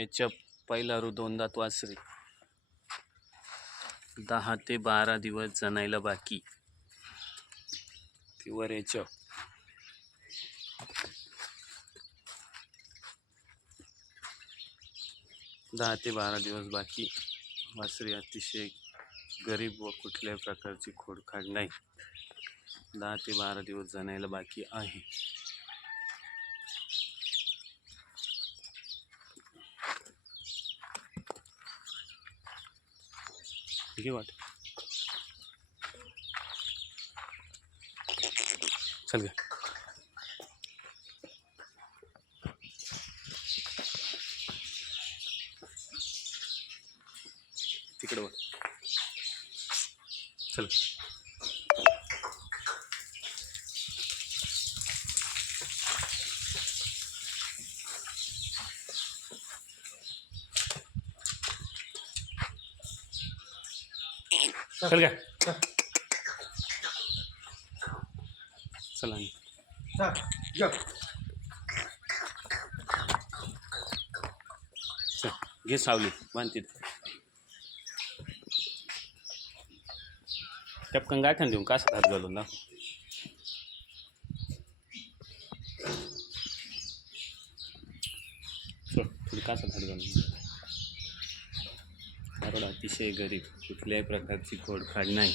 याच्या पहिला रू दोनदात वासरे दहा ते बारा दिवस जनायला बाकी. प्युअर याच्या. दहा ते बारा दिवस बाकी. वासरे अतिशय गरीब व कुठल्याही प्रकारची खोडखाड नाही. दहा ते बारा दिवस जनायला बाकी आहे. घे वाट. चल ग. तिकडे बघ. चल. चल काय चला आणि. चल घे सावली बांध तिथे टपकन गाठण देऊन कासात हात घालून ना चल थोडी कासात हात घालून कारण अतिशय गरीब कुठल्याही प्रकारची खोडखाड नाही.